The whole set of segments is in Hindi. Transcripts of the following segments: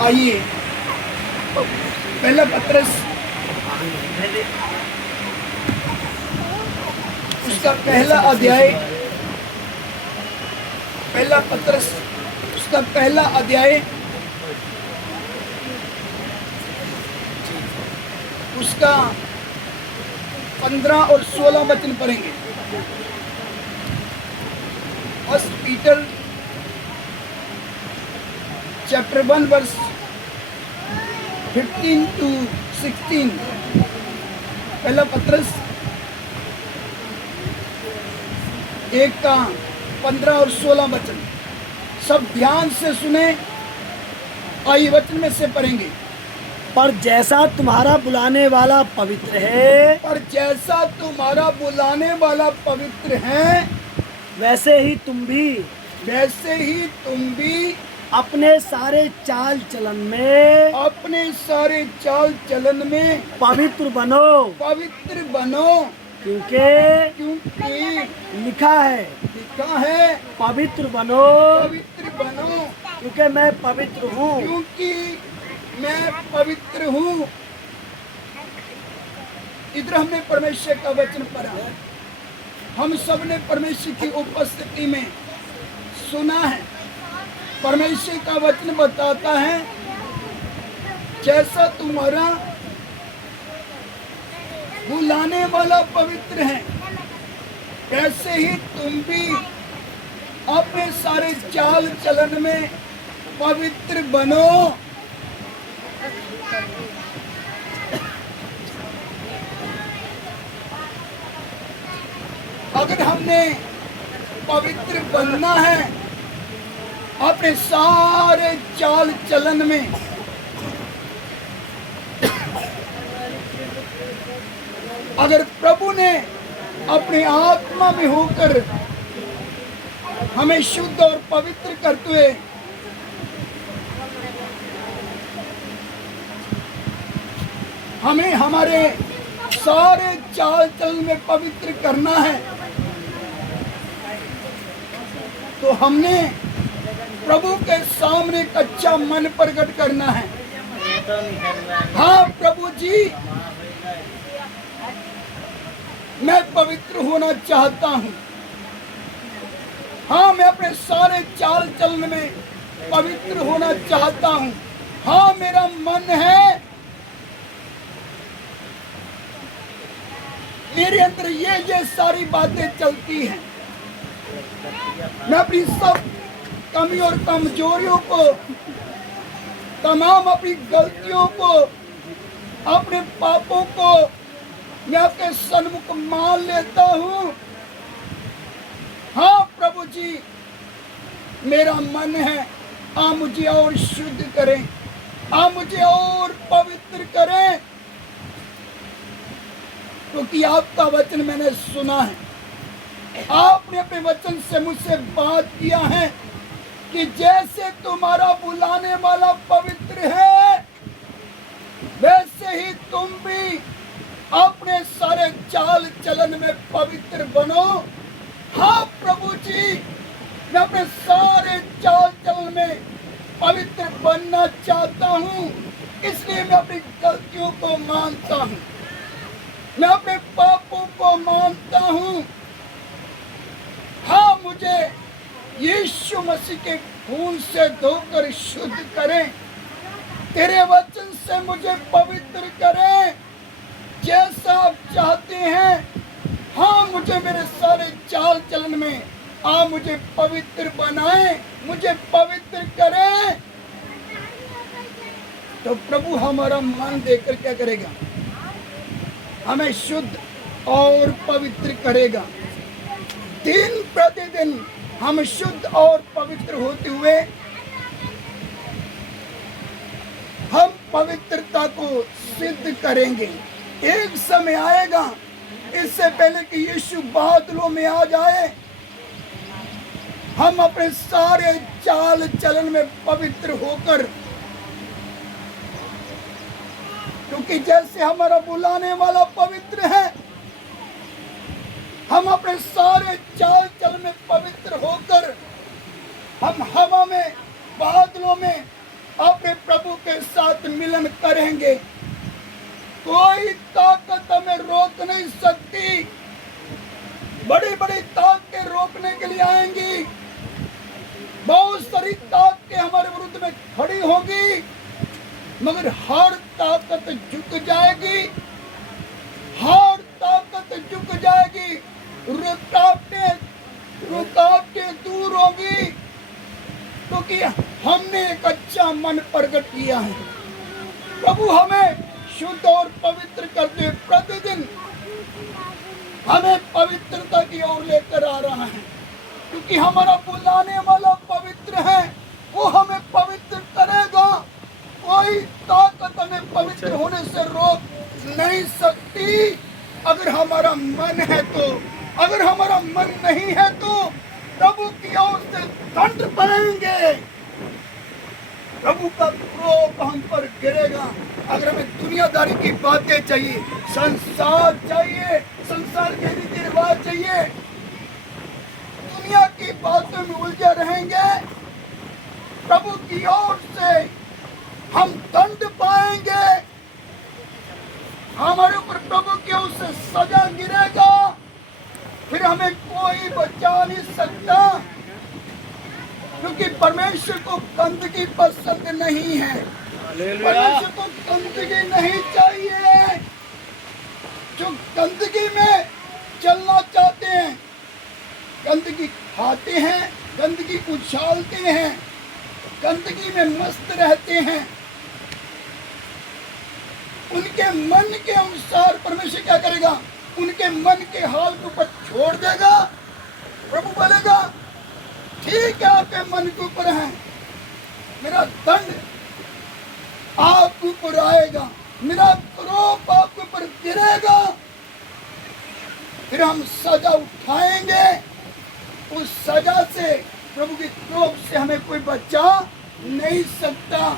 आइए पहला पत्रस उसका पहला अध्याय, पहला पत्रस उसका पहला अध्याय उसका 15 और 16 वचन पढ़ेंगे। First Peter chapter 1 verse 15 to 16। पहला पत्रस 1 का 15 और 16 वचन। सब ध्यान से सुने, आइए वचन में से पढ़ेंगे। पर जैसा तुम्हारा बुलाने वाला पवित्र है, पर जैसा तुम्हारा बुलाने वाला पवित्र है, वैसे ही तुम भी अपने सारे चाल चलन में पवित्र बनो, क्योंकि लिखा है पवित्र बनो, क्योंकि मैं पवित्र हूँ। इधर हमने परमेश्वर का वचन पढ़ा, हम सब ने परमेश्वर की उपस्थिति में सुना है। परमेश्वर का वचन बताता है जैसा तुम्हारा बुलाने वाला पवित्र है, वैसे ही तुम भी अपने सारे चाल चलन में पवित्र बनो। अगर हमने पवित्र बनना है अपने सारे चाल चलन में, अगर प्रभु ने अपने आत्मा में होकर हमें शुद्ध और पवित्र करते हुए हमें हमारे सारे चाल चलन में पवित्र करना है, तो हमने प्रभु के सामने कच्चा मन प्रकट करना है। हाँ प्रभु जी, मैं पवित्र होना चाहता हूँ। हाँ, मैं अपने सारे चाल चलन में पवित्र होना चाहता हूँ। हाँ, मेरा मन है मेरे अंदर ये सारी बातें चलती हैं। मैं अपनी सब कमी और कमजोरियों को, तमाम अपनी गलतियों को, अपने पापों को मैं आपके सन्मुख मान लेता हूँ। हाँ प्रभु जी, मेरा मन है आप मुझे और शुद्ध करें, आप मुझे और पवित्र करें, क्योंकि आपका वचन मैंने सुना है। आपने अपने वचन से मुझसे बात किया है कि जैसे तुम्हारा बुलाने वाला पवित्र है, वैसे ही तुम भी अपने सारे चाल चलन में पवित्र बनो। हाँ प्रभु जी, मैं अपने सारे चाल चलन में पवित्र बनना चाहता हूँ, इसलिए मैं अपनी गलतियों को मानता हूँ, मैं अपने पापों को मानता हूँ। हाँ, मुझे यीशु मसीह के खून से धोकर शुद्ध करें, तेरे वचन से मुझे पवित्र करें जैसा आप चाहते हैं। हाँ, मुझे मेरे सारे चाल चलन में आप मुझे पवित्र बनाएं, मुझे पवित्र करें। तो प्रभु हमारा मन देकर क्या करेगा? हमें शुद्ध और पवित्र करेगा। दिन प्रतिदिन हम शुद्ध और पवित्र होते हुए हम पवित्रता को सिद्ध करेंगे। एक समय आएगा, इससे पहले कि यीशु बादलों में आ जाए, हम अपने सारे चाल चलन में पवित्र होकर, क्योंकि जैसे हमारा बुलाने वाला पवित्र है, हम अपने सारे चाल चलन में पवित्र होकर हम हवा में, बादलों में अपने प्रभु मिलन करेंगे। कोई ताकत हमें रोक नहीं सकती। बड़ी बड़ी ताकतें रोकने के लिए आएंगी, बहुत सारी ताकतें हमारे विरुद्ध में खड़ी होगी, मगर हर ताकत झुक जाएगी, हर ताकत झुक जाएगी। रुकावटें दूर होगी, क्योंकि हमने एक अच्छा मन प्रकट किया है। प्रभु हमें शुद्ध और पवित्र करते प्रतिदिन हमें पवित्रता की ओर लेकर आ रहा है, क्योंकि हमारा बुलाने वाला पवित्र है, वो हमें पवित्र करेगा। कोई ताकत हमें पवित्र होने से रोक नहीं सकती। अगर हमारा मन है तो, अगर हमारा मन नहीं है तो प्रभु की ओर से दंड पाएंगे। प्रभु का क्रोध हम पर गिरेगा। अगर हमें दुनियादारी की बातें चाहिए, संसार चाहिए, संसार के रीति रिवाज चाहिए, दुनिया की बातों में उलझे रहेंगे, प्रभु की ओर से हम दंड पाएंगे। हमारे ऊपर प्रभु की ओर से सजा गिरेगा, फिर हमें कोई बचा नहीं सकता, क्योंकि परमेश्वर को गंदगी पसंद नहीं है। परमेश्वर को गंदगी नहीं चाहिए। जो गंदगी में चलना चाहते हैं, गंदगी खाते हैं, गंदगी उछालते हैं, गंदगी में मस्त रहते हैं, उनके मन के अनुसार परमेश्वर क्या करेगा? उनके मन के हाल के ऊपर छोड़ देगा। प्रभु बोलेगा, ठीक है, आपके मन के ऊपर है, मेरा दंड आपके ऊपर आएगा, मेरा क्रोध आपके ऊपर गिरेगा। फिर हम सजा उठाएंगे। उस सजा से, प्रभु के क्रोध से हमें कोई बचा नहीं सकता,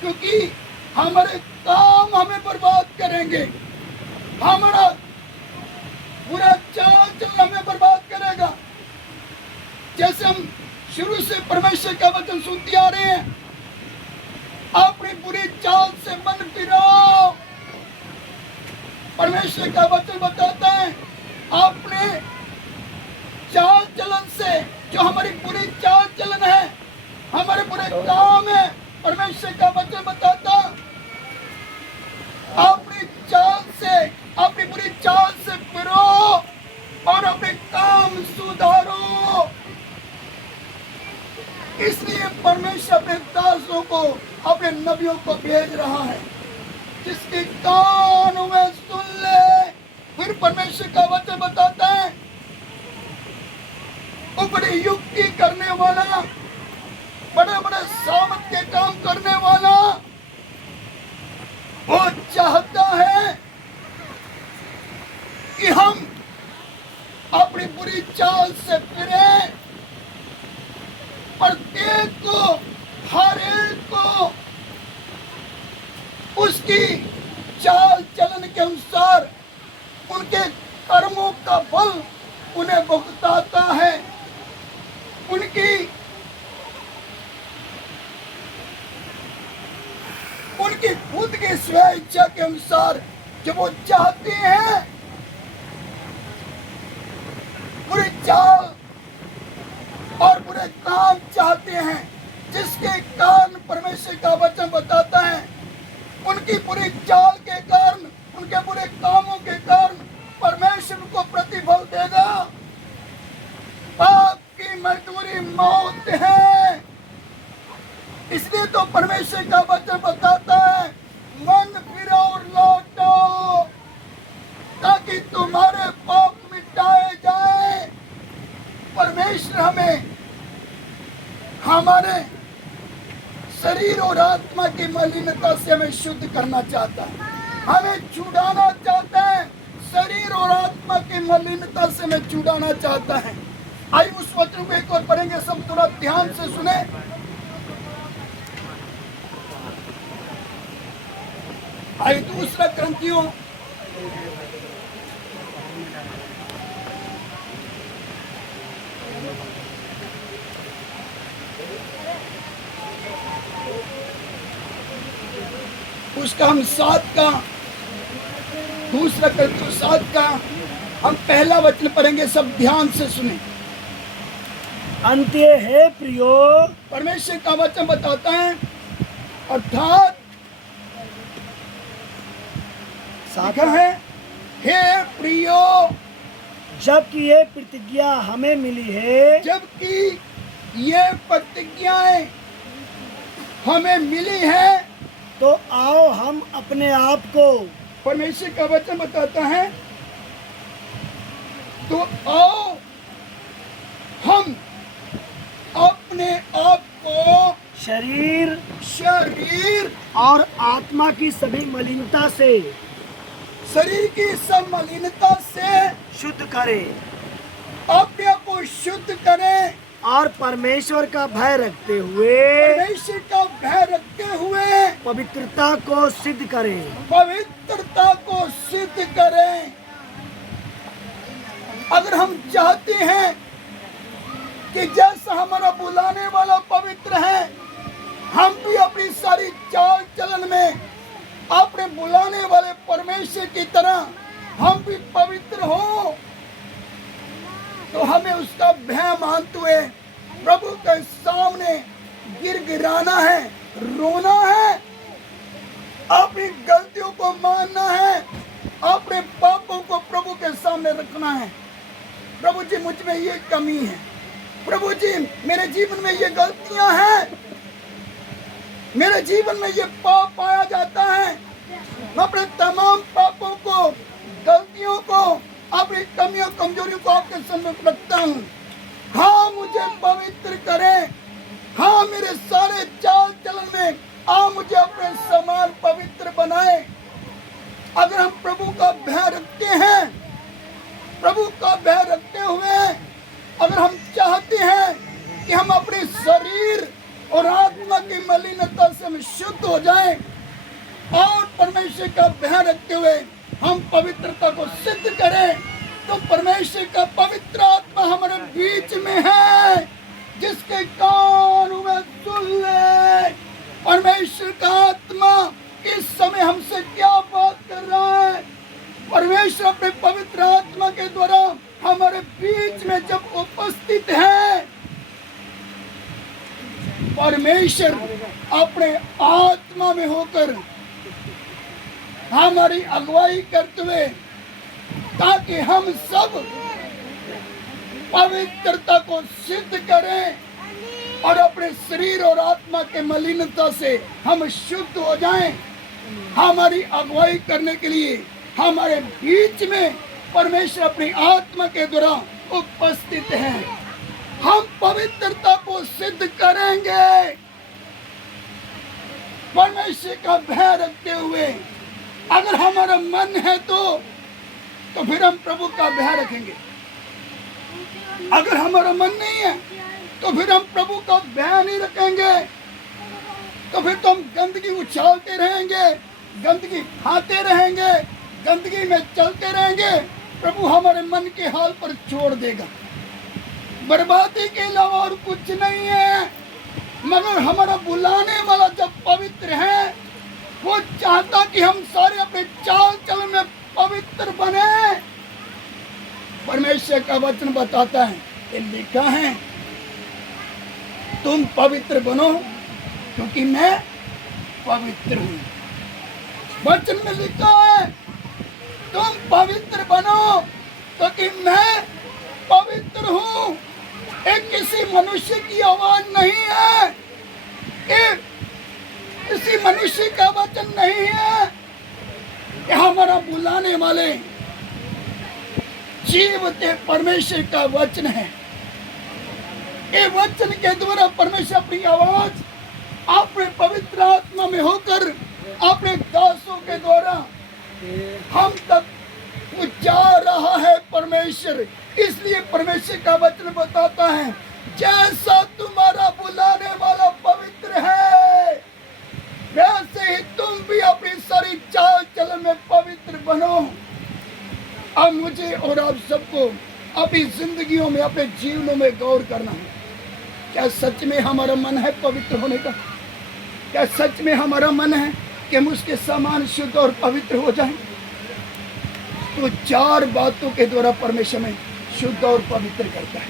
क्योंकि हमारे काम हमें बर्बाद करेंगे, हमारा बुरा चाल चलन हमें बर्बाद करेगा। जैसे हम शुरू से परमेश्वर का वचन सुनते आ रहे हैं, अपनी बुरी चाल से मन फिराओ। परमेश्वर का वचन बताता है, अपने चाल चलन से, जो हमारी बुरी चाल चलन है, हमारे बुरे काम है, परमेश्वर का वचन बताता, अपनी चाल से, अपनी बुरी चाल से फिरो और अपने काम सुधारो। इसलिए परमेश्वर अपने दासों को, अपने नबियों को भेज रहा है, जिसके कान में सुन ले। फिर परमेश्वर का वचन बताता है, बड़ी युक्ति करने वाला, बड़े बड़े सामर्थ के काम करने वाला, वो चाहता है कि हम अपनी बुरी चाल से फिरें। प्रत्येक को, हर एक को उसकी चाल चलन के अनुसार उनके कर्मों का फल उन्हें भुगताता है। उनकी खुद की स्व इच्छा के अनुसार जो वो चाहते हैं, बुरी चाल और बुरे काम चाहते हैं, जिसके कारण परमेश्वर का वचन बताता है, उनकी बुरी चाल के कारण, उनके बुरे कामों के कारण परमेश्वर को प्रतिफल देगा। आपकी मजदूरी मौत है। इसलिए तो परमेश्वर का वचन बताता है, मन फिरो और लौटो, ताकि तुम्हारे पाप मिटाए जाए। परमेश्वर हमें हमारे शरीर और आत्मा की मलिनता से हमें शुद्ध करना चाहता है, हमें छुड़ाना चाहता है। शरीर और आत्मा की मलिनता से हमें छुड़ाना चाहता है। आइए उस वचन को एक और पढ़ेंगे, सब थोड़ा ध्यान से सुने। आइए दूसरा ग्रंथियों उसका हम 7 का, दूसरा करंथियों 7 का हम पहला वचन पढ़ेंगे, सब ध्यान से सुने। अंत्य है प्रियो, परमेश्वर का वचन बताता है, अर्थात लिखा है, हे प्रियो, जबकि ये प्रतिज्ञा हमें मिली है, जबकि ये प्रतिज्ञाएं हमें मिली है, तो आओ हम अपने आप को, परमेश्वर का वचन बताता है, तो आओ हम अपने आप को शरीर और आत्मा की सभी मलिनता से शरीर की सब मलिनता से शुद्ध करें अपने आप को शुद्ध करें और परमेश्वर का भय रखते हुए परमेश्वर का भय रखते हुए पवित्रता को सिद्ध करें। पवित्रता को सिद्ध करें। अगर हम चाहते हैं कि जैसा हमारा बुलाने वाला पवित्र है, हम भी अपनी सारी चाल चलन में अपने बुलाने वाले परमेश्वर की तरह हम भी पवित्र हो, तो हमें उसका भय मानते हुए प्रभु के सामने गिड़गिड़ाना है, रोना है, अपनी गलतियों को मानना है, अपने पापों को प्रभु के सामने रखना है। प्रभु जी, मुझ में ये कमी है, प्रभु जी मेरे जीवन में ये गलतियां हैं, मेरे जीवन में ये पाप पाया जाता है। मैं अपने तमाम पापों को, गलतियों को, अपनी कमियों कमजोरियों को आपके सामने रखता हूँ। हाँ, मुझे पवित्र करें। हाँ, मेरे सारे चाल चलन में आप मुझे अपने समान पवित्र बनाए। अगर हम प्रभु का भय रखते हैं, प्रभु का भय रखते हुए अगर हम चाहते हैं कि हम अपने शरीर और आत्मा की मलिनता से हम शुद्ध हो जाएं और परमेश्वर का भय रखते हुए हम पवित्रता को सिद्ध करें, तो परमेश्वर का पवित्र आत्मा हमारे बीच में है, जिसके कान में सुन ले। परमेश्वर का आत्मा इस समय हमसे क्या बात कर रहा है? परमेश्वर अपने पवित्र आत्मा के द्वारा हमारे बीच में जब उपस्थित है, परमेश्वर अपने आत्मा में होकर हमारी अगुवाई करते हुए, ताकि हम सब पवित्रता को सिद्ध करें और अपने शरीर और आत्मा के मलिनता से हम शुद्ध हो जाएं। हमारी अगुवाई करने के लिए हमारे बीच में परमेश्वर अपनी आत्मा के द्वारा उपस्थित है। हम पवित्रता को सिद्ध करेंगे परमेश्वर का भय रखते हुए। अगर हमारा मन है तो फिर हम प्रभु का भय रखेंगे। अगर हमारा मन नहीं है तो फिर हम प्रभु का भय नहीं रखेंगे, तो फिर तो हम गंदगी उछालते रहेंगे, गंदगी खाते रहेंगे, गंदगी में चलते रहेंगे। प्रभु हमारे मन के हाल पर छोड़ देगा। बर्बादी के अलावा और कुछ नहीं है। मगर हमारा बुलाने वाला जब पवित्र है, वो चाहता कि हम सारे अपने चाल चलन में पवित्र बने। परमेश्वर का वचन बताता है, ये लिखा है, तुम पवित्र बनो क्योंकि मैं पवित्र हूँ। वचन में लिखा है, तुम पवित्र बनो क्योंकि मैं पवित्र हूँ। एक किसी मनुष्य की आवाज नहीं है, एक किसी मनुष्य का वचन नहीं है। ये हमारा बुलाने वाले जीवते परमेश्वर का वचन है। ये वचन के द्वारा परमेश्वर अपनी आवाज अपने पवित्र आत्मा में होकर अपने दासों के द्वारा हम तक जा रहा है परमेश्वर। इसलिए परमेश्वर का वचन बताता है, जैसा तुम्हारा बुलाने वाला पवित्र है, वैसे ही तुम भी अपनी सारी चाल चलन में पवित्र बनो। अब मुझे और आप सबको अपनी जिंदगियों में, अपने जीवनों में गौर करना है। क्या सच में हमारा मन है पवित्र होने का? क्या सच में हमारा मन है कि हम उसके समान शुद्ध और पवित्र हो जाएं। तो 4 बातों के द्वारा परमेश्वर में शुद्ध और पवित्र करता है।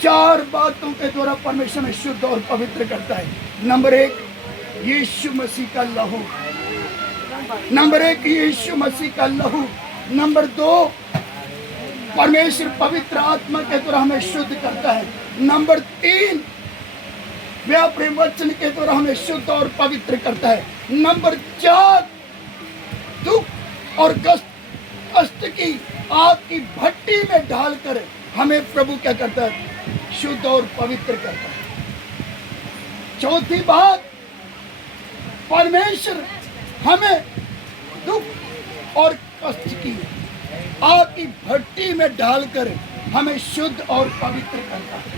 4 बातों के द्वारा परमेश्वर में शुद्ध और पवित्र करता है। नंबर 1, यीशु मसीह का लहू। नंबर 1, यीशु मसीह का लहू। नंबर 2, परमेश्वर पवित्र आत्मा के द्वारा हमें शुद्ध करता है। नंबर 3, वह अपने वचन के द्वारा हमें शुद्ध और पवित्र करता है। नंबर 4, दुख और कष्ट की आग की भट्टी में डालकर हमें प्रभु क्या करता है? शुद्ध और पवित्र करता है। चौथी बात, परमेश्वर हमें दुख और कष्ट की आग की भट्टी में डालकर हमें शुद्ध और पवित्र करता है।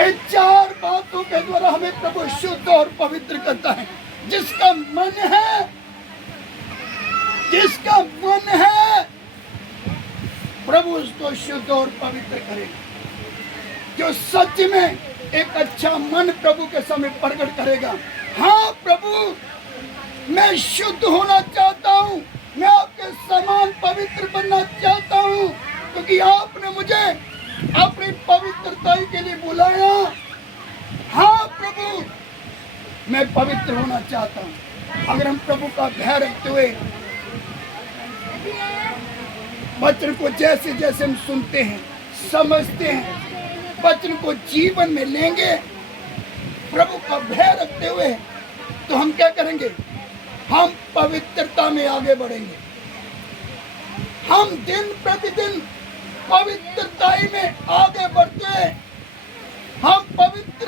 इन 4 बातों के द्वारा हमें प्रभु शुद्ध और पवित्र करता है। जिसका मन है प्रभु उसको शुद्ध और पवित्र करेगा। जो सच में एक अच्छा मन प्रभु के सामने प्रकट करेगा, हाँ प्रभु मैं शुद्ध होना चाहता हूँ, मैं आपके समान पवित्र बनना चाहता हूँ, क्योंकि आपने मुझे अपनी पवित्रता के लिए बुलाया। हाँ प्रभु मैं पवित्र होना चाहता हूँ। अगर हम प्रभु का भय रखते हुए वचन को जैसे जैसे हम सुनते हैं, समझते हैं, वचन को जीवन में लेंगे प्रभु का भय रखते हुए, तो हम क्या करेंगे? हम पवित्रता में आगे बढ़ेंगे। हम दिन प्रतिदिन पवित्रता में आगे बढ़ते हैं। हम पवित्र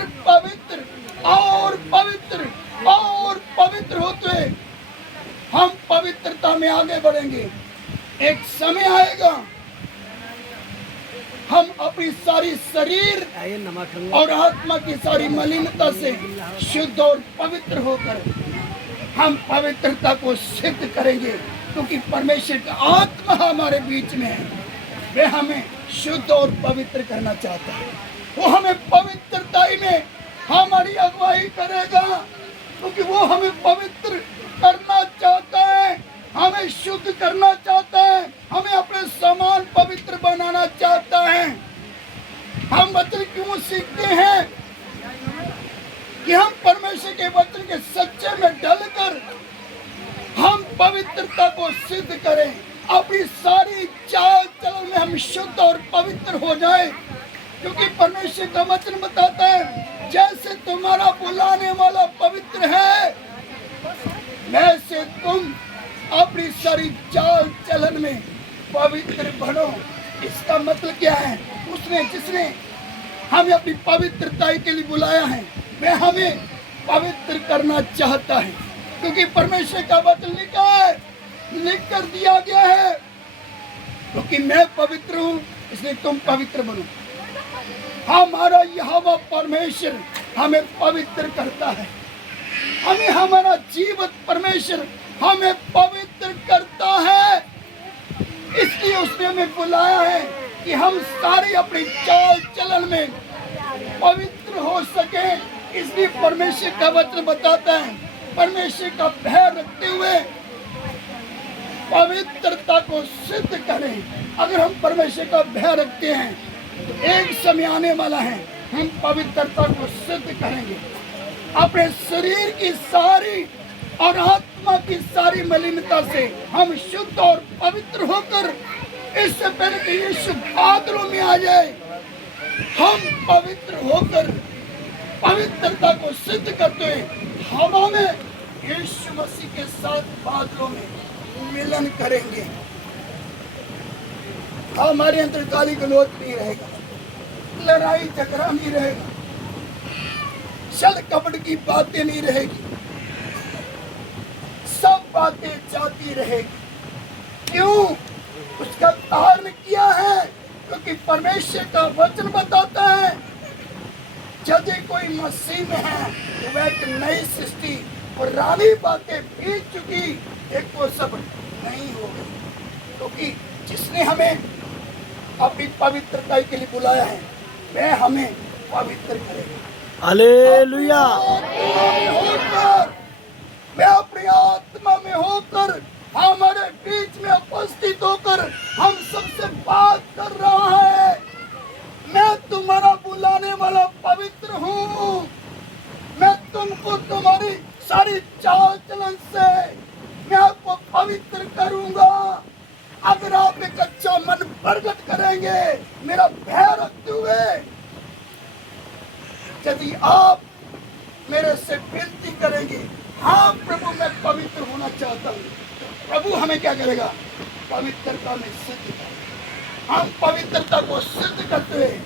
और पवित्र होते हैं। हम पवित्रता में आगे बढ़ेंगे। एक समय आएगा हम अपनी सारी शरीर और आत्मा की सारी मलिनता से शुद्ध और पवित्र होकर हम पवित्रता को सिद्ध करेंगे, क्योंकि परमेश्वर का आत्मा हमारे बीच में है। वह हमें शुद्ध और पवित्र करना चाहता है। वो हमें पवित्रता में हमारी अगुवाई करेगा, क्योंकि वो हमें पवित्र करना चाहता है, हमें शुद्ध करना चाहता है, हमें अपने समान पवित्र बनाना चाहता है। हम वचन क्यों सीखते हैं? कि हम परमेश्वर के वचन के सच्चे में डलकर हम पवित्रता को सिद्ध करें। अपनी सारी चाल चलन में हम शुद्ध और पवित्र हो जाए, क्योंकि परमेश्वर का वचन बताता है जैसे तुम्हारा बुलाने वाला पवित्र है, वैसे तुम अपनी सारी चाल चलन में पवित्र बनो। इसका मतलब क्या है? जिसने हमें अपनी पवित्रता के लिए बुलाया है, वह हमें पवित्र करना चाहता है, क्योंकि परमेश्वर का वचन लिख कर दिया गया है, क्योंकि मैं पवित्र हूँ इसलिए तुम पवित्र बनो। हमारा यहोवा परमेश्वर हमें पवित्र करता है। हमें हमारा जीवित परमेश्वर हमें पवित्र करता है। इसलिए उसने हमें बुलाया है कि हम सारे अपनी चाल चलन में पवित्र हो सके। इसलिए परमेश्वर का वचन बताता है परमेश्वर का भय रखते हुए पवित्रता को सिद्ध करें। अगर हम परमेश्वर का भय रखते हैं तो एक समय आने वाला है हम पवित्रता को सिद्ध करेंगे। अपने शरीर की सारी और आत्मा की सारी मलिनता से हम शुद्ध और पवित्र होकर, इससे पहले कि यीशु बादलों में आ जाए, हम पवित्र होकर पवित्रता को सिद्ध करते हुए हवा में यीशु मसीह के साथ बादलों में मिलन करेंगे। हमारे अंदर गाली गलौज नहीं रहेगा, लड़ाई झगड़ा नहीं रहेगा, छल कपट की बातें नहीं रहेगी, सब बातें जाती रहेगी। क्यों? उसका कारण क्या है? क्योंकि परमेश्वर का वचन बताता है यदि कोई मसीह में है तो वह एक नई सृष्टि, पुरानी बातें बीत चुकी, एक वो सब नहीं हो गई। क्योंकि जिसने हमें अपनी पवित्रता के लिए बुलाया है वह हमें पवित्र करेगा। हालेलुया। मैं अपनी तुमको तुम्हारी सारी चाल चलन से मैं आपको पवित्र करूंगा। अगर आप एक अच्छा मन प्रकट करेंगे मेरा भय रखते हुए, यदि आप मेरे से विनती करेंगे, हाँ प्रभु मैं पवित्र होना चाहता हूँ, प्रभु हमें क्या करेगा? पवित्रता में सिद्ध करेगा। हम पवित्रता को सिद्ध करते हुए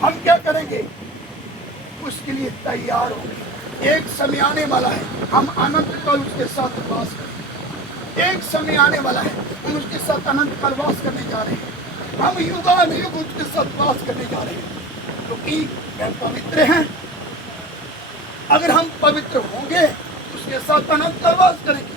हम क्या करेंगे? उसके लिए तैयार होंगे। एक समय आने वाला है, हम अनंत काल उसके साथ वास करेंगे। एक समय आने वाला है, हम उसके साथ अनंत काल वास करने जा रहे हैं। हम युगानुयुग उसके साथ वास करने जा रहे हैं, क्योंकि वह पवित्र हैं। अगर हम पवित्र होंगे उसके साथ अनंत काल वास करेंगे।